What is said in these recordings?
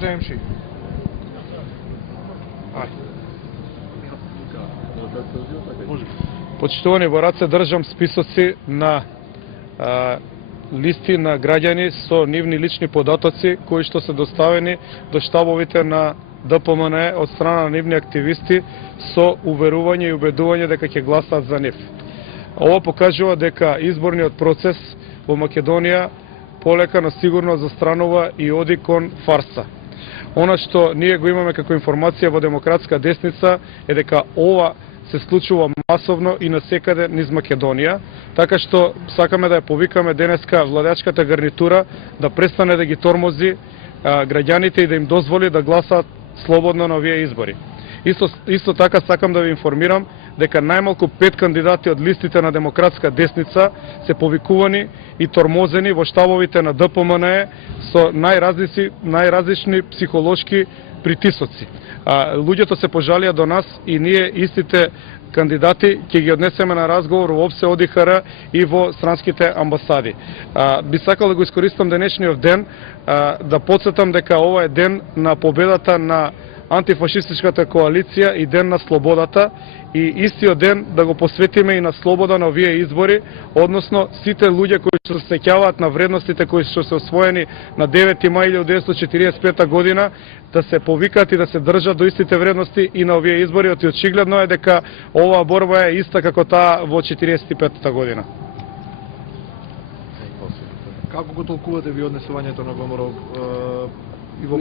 Може емши. Почитувани бораце, држам списоци на листи на граѓани со нивни лични податоци кои што се доставени до штабовите на ДПМН од страна на нивни активисти со уверување и убедување дека ќе гласаат за нив. Ова покажува дека изборниот процес во Македонија полека но сигурно застранува и оди кон фарса. Она што ние го имаме како информација во демократска десница е дека ова се случува масовно и насекаде низ Македонија, така што сакаме да ја повикаме денеска владачката гарнитура да престане да ги тормози граѓаните и да им дозволи да гласаат слободно на овие избори. Исто така сакам да ви информирам дека најмалку 5 кандидати од листите на демократска десница се повикувани и тормозени во штабовите на ДПМН со најразлични психолошки притисоци. Луѓето се пожалија до нас и ние истите кандидати ќе ги однесеме на разговор во ОПСЕ, ОДИХР и во странските амбасади. Би сакал да го искористам денешниот ден да потсетам дека ова е ден на победата на антифашистичката коалиција и ден на слободата, и истиот ден да го посветиме и на слобода на овие избори, односно сите луѓе кои што се сеќаваат на вредностите кои што се освоени на 9 мај 1945 година, да се повикат и да се држат до истите вредности и на овие избори, и очигледно е дека оваа борба е иста како таа во 45 година. Како го толкувате ви однесувањето на ВМРО и во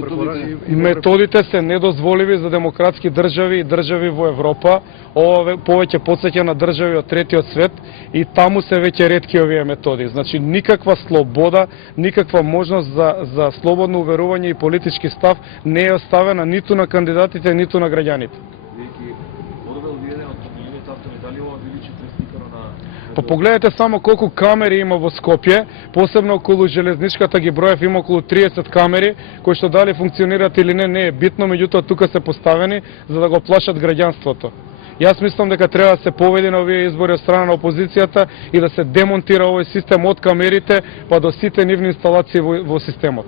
Методите се недозволиви за демократски држави и држави во Европа. Ова повеќе потсеќа на држави од третиот свет и таму се веќе ретки овие методи. Значи никаква слобода, никаква можност за слободно уверување и политички став не е оставена ниту на кандидатите, ниту на граѓаните. Па погледнете само колку камери има во Скопје, посебно околу железничката ги броев, има околу 30 камери, кои што дали функционираат или не е битно, меѓутоа тука се поставени за да го плашат граѓанството. Јас мислам дека треба да се поведи на овие избори од страна на опозицијата и да се демонтира овој систем од камерите па до сите нивни инсталации во системот.